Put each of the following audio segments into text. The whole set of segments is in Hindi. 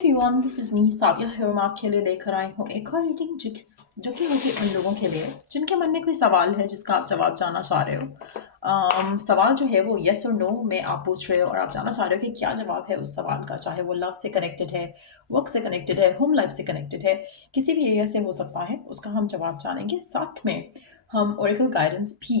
एवरीवन, दिस इज़ मी साविया है और मैं आपके लिए लेकर आई हूँ एक और रीडिंग जो कि होगी उन लोगों के लिए जिनके मन में कोई सवाल है जिसका आप जवाब जानना चाह रहे हो। सवाल जो है वो येस और नो में आप पूछ रहे हो और आप जानना चाह रहे हो कि क्या जवाब है उस सवाल का, चाहे वो लव से कनेक्टेड है, वर्क से कनेक्टेड है, होम लाइफ से कनेक्टेड है, किसी भी एरिया से हो सकता है, उसका हम जवाब जानेंगे। साथ में हम ओरेकल गाइडेंस भी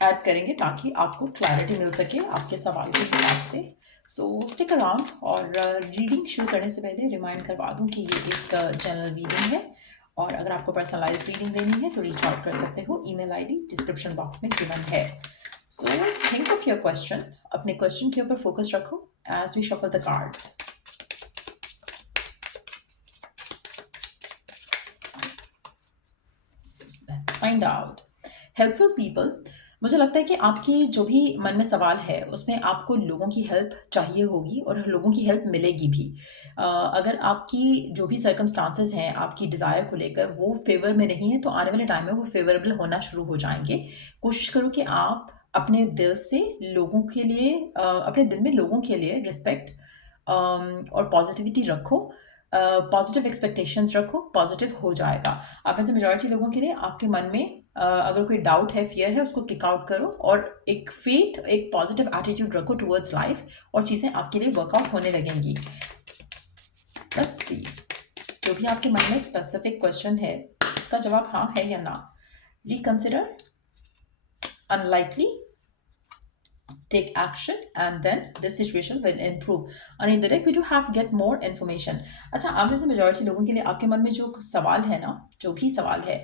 ऐड करेंगे ताकि आपको क्लैरिटी मिल सके आपके सवाल के हिसाब से। सो स्टिक अराउंड। और रीडिंग शुरू करने से पहले रिमाइंड करवा दूं कि ये एक जनरल रीडिंग है और अगर आपको पर्सनलाइज रीडिंग देनी है तो रीच आउट कर सकते हो। ईमेल आईडी डिस्क्रिप्शन बॉक्स में गिवन है। So think of your question, अपने क्वेश्चन के ऊपर फोकस रखो as we shuffle the cards. Let's find out. Helpful people, मुझे लगता है कि आपकी जो भी मन में सवाल है उसमें आपको लोगों की हेल्प चाहिए होगी और लोगों की हेल्प मिलेगी भी। अगर आपकी जो भी सर्कमस्टांसेस हैं आपकी डिज़ायर को लेकर वो फेवर में नहीं है तो आने वाले टाइम में वो फेवरेबल होना शुरू हो जाएंगे। कोशिश करो कि आप अपने दिल से लोगों के लिए अपने दिल में लोगों के लिए रिस्पेक्ट और पॉजिटिविटी रखो। पॉजिटिव एक्सपेक्टेशंस रखो, पॉजिटिव हो जाएगा। आप में से मेजॉरिटी लोगों के लिए आपके मन में अगर कोई डाउट है, फियर है, उसको किक आउट करो और एक फेथ, एक पॉजिटिव एटीट्यूड रखो टुवर्ड्स लाइफ और चीज़ें आपके लिए वर्कआउट होने लगेंगी। लेट्स सी, जो भी आपके मन में स्पेसिफिक क्वेश्चन है उसका जवाब हाँ है या ना। Reconsider, unlikely, take action, and then the situation will improve. And in direct we do have get more information. अच्छा, आप में से मेजॉरिटी लोगों के लिए आपके मन में जो सवाल है ना, जो भी सवाल है,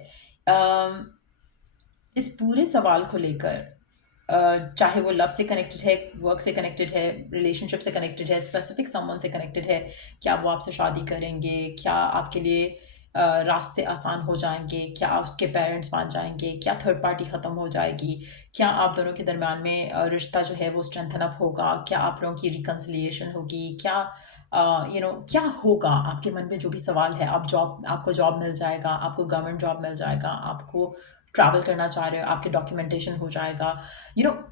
इस पूरे सवाल को लेकर चाहे वो लव से कनेक्टेड है, वर्क से कनेक्टेड है, रिलेशनशिप से कनेक्टेड है, स्पेसिफिक समवन से कनेक्टेड है, क्या वो आपसे शादी करेंगे, क्या आपके लिए रास्ते आसान हो जाएंगे, क्या उसके पेरेंट्स मान जाएंगे, क्या थर्ड पार्टी ख़त्म हो जाएगी, क्या आप दोनों के दरम्यान में रिश्ता जो है वो स्ट्रेंथन अप होगा, क्या आप लोगों की रिकन्सिलिएशन होगी, क्या क्या होगा आपके मन में जो भी सवाल है। आपको जॉब मिल जाएगा, आपको गवर्नमेंट जॉब मिल जाएगा, आपको ट्रैवल करना चाह रहे हो, आपके डॉक्यूमेंटेशन हो जाएगा।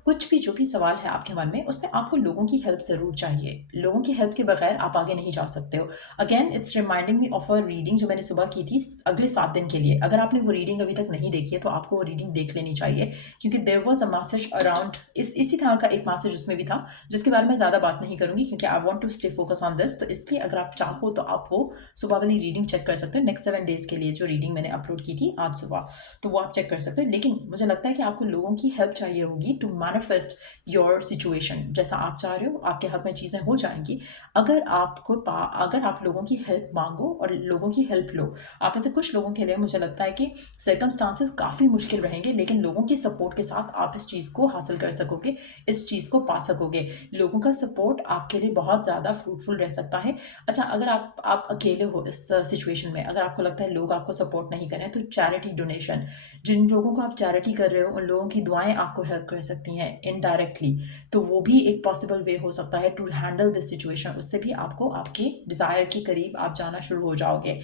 कुछ भी जो भी सवाल है आपके मन में उसमें आपको लोगों की हेल्प ज़रूर चाहिए। लोगों की हेल्प के बगैर आप आगे नहीं जा सकते हो। Again it's reminding me of a reading जो मैंने सुबह की थी अगले 7 दिन के लिए। अगर आपने वो रीडिंग अभी तक नहीं देखी है तो आपको वो रीडिंग देख लेनी चाहिए, क्योंकि there was a message around इसी तरह का एक मैसेज उसमें भी था जिसके बारे में ज़्यादा बात नहीं करूंगी क्योंकि I want to stay focus on this. तो इसलिए अगर आप चाहो तो आप वो सुबह वाली रीडिंग चेक कर सकते हो। नेक्स्ट 7 डेज के लिए जो रीडिंग मैंने अपलोड की थी आज सुबह, तो वो आप चेक कर सकते हो। लेकिन मुझे लगता है कि आपको लोगों की हेल्प चाहिए होगी टू मैनिफेस्ट योर सिचुएशन। जैसा आप चाह रहे हो आपके हक में चीज़ें हो जाएंगी अगर आप लोगों की हेल्प मांगो और लोगों की हेल्प लो। आप में से कुछ लोगों के लिए मुझे लगता है कि सर्कमस्टांसेस काफ़ी मुश्किल रहेंगे, लेकिन लोगों की सपोर्ट के साथ आप इस चीज़ को हासिल कर सकोगे, इस चीज़ को पा सकोगे। लोगों का सपोर्ट आपके लिए बहुत ज़्यादा फ्रूटफुल रह सकता है। अच्छा, अगर आप अकेले हो इस सिचुएशन में, अगर आपको लगता है लोग आपको सपोर्ट नहीं कर रहे हैं, तो चैरिटी डोनेशन, जिन लोगों को आप चैरिटी कर रहे हो उन लोगों की दुआएं आपको हेल्प कर सकती हैं इनडायरेक्टली। तो वो भी एक पॉसिबल वे हो सकता है टू हैंडल दिस सिचुएशन। उससे भी आपको आपके डिज़ायर के करीब आप जाना शुरू हो जाओगे।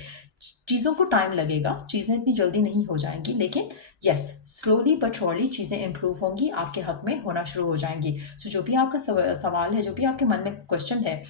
चीज़ों को टाइम लगेगा, चीज़ें इतनी जल्दी नहीं हो जाएंगी, लेकिन यस, स्लोली बट श्योरली चीज़ें इंप्रूव होंगी, आपके हक में होना शुरू हो जाएंगी। सो जो भी आपका सवाल है, जो भी आपके मन में क्वेश्चन है,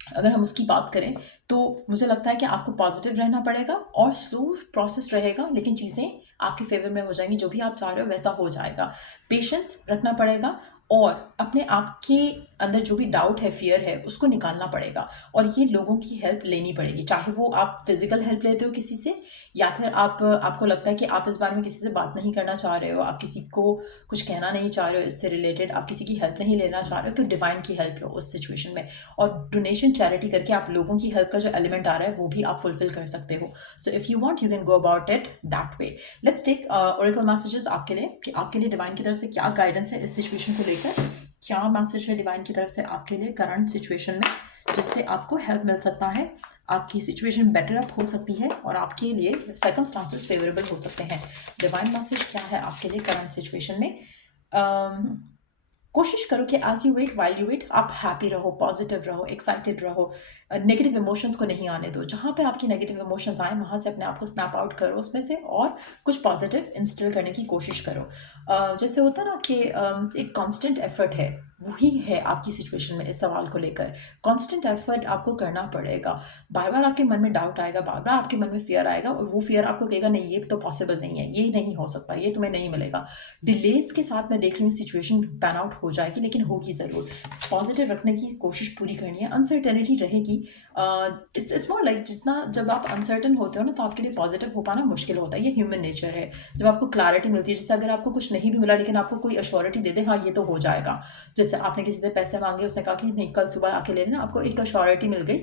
अगर हम उसकी बात करें तो मुझे लगता है कि आपको पॉजिटिव रहना पड़ेगा और स्लो प्रोसेस रहेगा, लेकिन चीज़ें आपके फेवर में हो जाएंगी। जो भी आप चाह रहे हो वैसा हो जाएगा। पेशेंस रखना पड़ेगा और अपने आप के अंदर जो भी डाउट है, फियर है, उसको निकालना पड़ेगा और ये लोगों की हेल्प लेनी पड़ेगी। चाहे वो आप फिजिकल हेल्प लेते हो किसी से, या फिर आपको लगता है कि आप इस बारे में किसी से बात नहीं करना चाह रहे हो, आप किसी को कुछ कहना नहीं चाह रहे हो इससे रिलेटेड, आप किसी की हेल्प नहीं लेना चाह रहे हो, तो डिवाइन की हेल्प लो उस सिचुएशन में। और डोनेशन, चैरिटी करके आप लोगों की हेल्प का जो एलिमेंट आ रहा है वो भी आप फुलफिल कर सकते हो। So if you want you can go about it that way. Let's take oracle messages आपके लिए कि आपके लिए डिवाइन की तरफ से क्या गाइडेंस है इस सिचुएशन को लेकर। क्या मैसेज है डिवाइन की तरफ से आपके लिए करंट सिचुएशन में जिससे आपको हेल्प मिल सकता है, आपकी सिचुएशन बेटर अप हो सकती है और आपके लिए सर्कमस्टांसेस फेवरेबल हो सकते हैं। डिवाइन मैसेज क्या है आपके लिए करंट सिचुएशन में। कोशिश करो कि as you wait, while you wait, आप हैप्पी रहो, पॉजिटिव रहो, एक्साइटेड रहो। नेगेटिव इमोशंस को नहीं आने दो। जहाँ पे आपकी नेगेटिव इमोशंस आए वहाँ से अपने आप को स्नैप आउट करो उसमें से और कुछ पॉजिटिव इंस्टिल करने की कोशिश करो। जैसे होता है ना कि एक कांस्टेंट एफर्ट है वही है आपकी सिचुएशन में इस सवाल को लेकर। कांस्टेंट एफर्ट आपको करना पड़ेगा। बार बार आपके मन में डाउट आएगा, बार बार आपके मन में फियर आएगा, और वो फियर आपको कहेगा नहीं ये तो पॉसिबल नहीं है, ये नहीं हो सकता, ये तुम्हें नहीं मिलेगा। डिलेज के साथ मैं देख रही हूँ सिचुएशन पैन आउट हो जाएगी, लेकिन होगी ज़रूर। पॉजिटिव रखने की कोशिश पूरी करनी है। अनसर्टेनिटी रहेगी। इट्स मोर लाइक जितना जब आप अनसर्टन होते हो ना, तो आपके लिए पॉजिटिव हो पाना मुश्किल होता है। ये ह्यूमन नेचर है। जब आपको क्लैरिटी मिलती है, जैसे अगर आपको कुछ नहीं भी मिला लेकिन आपको कोई अश्योरिटी दे दे, हाँ ये तो हो जाएगा। जैसे आपने किसी से पैसे मांगे, उसने कहा कि नहीं कल सुबह आके ले लेना, आपको एक अश्योरिटी मिल गई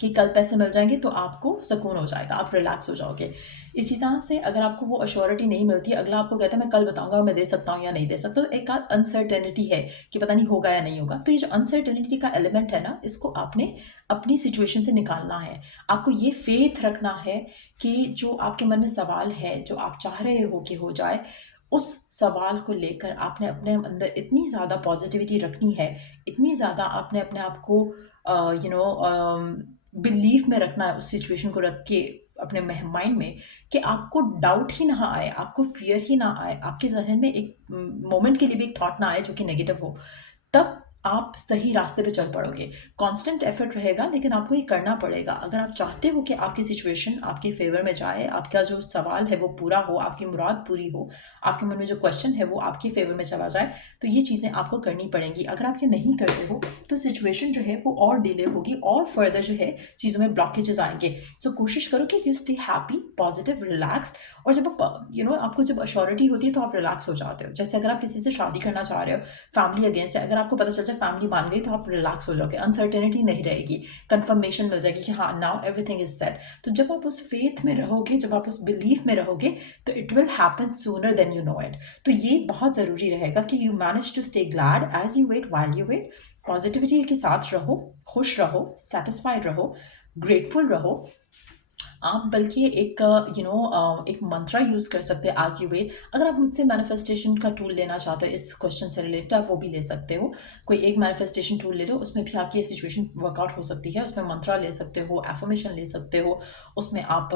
कि कल पैसे मिल जाएंगे, तो आपको सुकून हो जाएगा, आप रिलैक्स हो जाओगे। इसी तरह से अगर आपको वो अश्योरिटी नहीं मिलती, अगला आपको कहता है मैं कल बताऊंगा मैं दे सकता हूँ या नहीं दे सकता, तो एक अनसर्टेनिटी है कि पता नहीं होगा या नहीं होगा। तो ये जो अनसर्टेनिटी का एलिमेंट है ना, इसको आपने अपनी सिचुएशन से निकालना है। आपको ये फेथ रखना है कि जो आपके मन में सवाल है, जो आप चाह रहे हो कि हो जाए, उस सवाल को लेकर आपने अपने अंदर इतनी ज़्यादा पॉजिटिविटी रखनी है, इतनी ज़्यादा आपने अपने आप को बिलीफ में रखना है, उस सिचुएशन को रख के अपने माइंड में, कि आपको डाउट ही ना आए, आपको फियर ही ना आए, आपके जहन में एक मोमेंट के लिए भी एक थॉट ना आए जो कि नेगेटिव हो। तब आप सही रास्ते पे चल पड़ोगे। कांस्टेंट एफर्ट रहेगा, लेकिन आपको ये करना पड़ेगा। अगर आप चाहते हो कि आपकी सिचुएशन आपके फेवर में जाए, आपका जो सवाल है वो पूरा हो, आपकी मुराद पूरी हो, आपके मन में जो क्वेश्चन है वो आपके फेवर में चला जाए, तो ये चीज़ें आपको करनी पड़ेंगी। अगर आप ये नहीं करते हो तो सिचुएशन जो है वो और डिले होगी, और फर्दर जो है चीज़ों में ब्लॉकेजेस आएंगे। सो कोशिश करो कि you stay happy, positive, relaxed. और जब आपको जब अश्योरिटी होती है तो आप रिलैक्स हो जाते हो। जैसे अगर आप किसी से शादी करना चाह रहे हो, फैमिली अगेंस्ट है, अगर आपको पता चल जाए फैमिली मान गई, तो आप रिलैक्स हो जाओगे, अनसर्टेनिटी नहीं रहेगी, कंफर्मेशन मिल जाएगी कि हाँ नाउ एवरीथिंग इज सेट। तो जब आप उस फेथ में रहोगे, जब आप उस बिलीफ में रहोगे, तो it will happen sooner than you know it. तो ये बहुत ज़रूरी रहेगा कि you manage to stay glad as you wait, while you wait. Positivity के साथ रहो, खुश रहो, सेटिस्फाइड रहो, ग्रेटफुल रहो। आप बल्कि एक एक मंत्रा यूज़ कर सकते हैं एज यू वेट। अगर आप मुझसे मैनिफेस्टेशन का टूल लेना चाहते हो इस क्वेश्चन से रिलेटेड, आप वो भी ले सकते हो। कोई एक मैनिफेस्टेशन टूल ले लो, उसमें भी आपकी सिचुएशन वर्कआउट हो सकती है। उसमें मंत्रा ले सकते हो, एफर्मेशन ले सकते हो, उसमें आप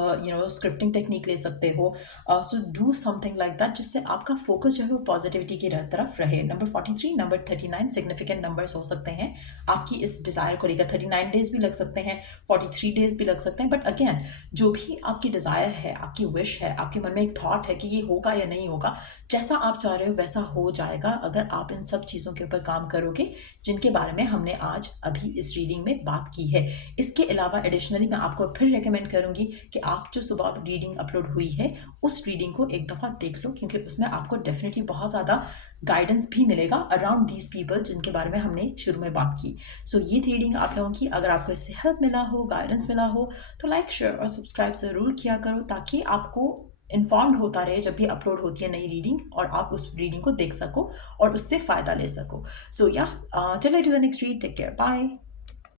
स्क्रिप्टिंग टेक्निक ले सकते हो। So do something like that, जिससे आपका फोकस जो है वो पॉजिटिविटी की तरफ रहे। नंबर 43, नंबर 39 सिग्निफिकेंट नंबर्स हो सकते हैं आपकी इस डिज़ायर को लेकर। 39 डेज भी लग सकते हैं, 43 डेज भी लग सकते हैं। बट अगेन, जो भी आपकी डिज़ायर है, आपकी विश है, आपके मन में एक थॉट है कि ये होगा या नहीं होगा, जैसा आप चाह रहे हो वैसा हो जाएगा, अगर आप इन सब चीज़ों के ऊपर काम करोगे जिनके बारे में हमने आज अभी इस रीडिंग में बात की है। इसके अलावा एडिशनली मैं आपको फिर रेकमेंड करूंगी कि आप जो सुबह रीडिंग अपलोड हुई है, उस रीडिंग को एक दफ़ा देख लो, क्योंकि उसमें आपको डेफिनेटली बहुत ज़्यादा गाइडेंस भी मिलेगा अराउंड दीज पीपल जिनके बारे में हमने शुरू में बात की। सो ये रीडिंग आप लोगों की, अगर आपको इससे हेल्प मिला हो, गाइडेंस मिला हो, तो लाइक, शेयर और सब्सक्राइब ज़रूर किया करो, ताकि आपको इन्फॉर्म्ड होता रहे जब भी अपलोड होती है नई रीडिंग, और आप उस रीडिंग को देख सको और उससे फ़ायदा ले सको। So yeah, till I do the next read, take care, bye.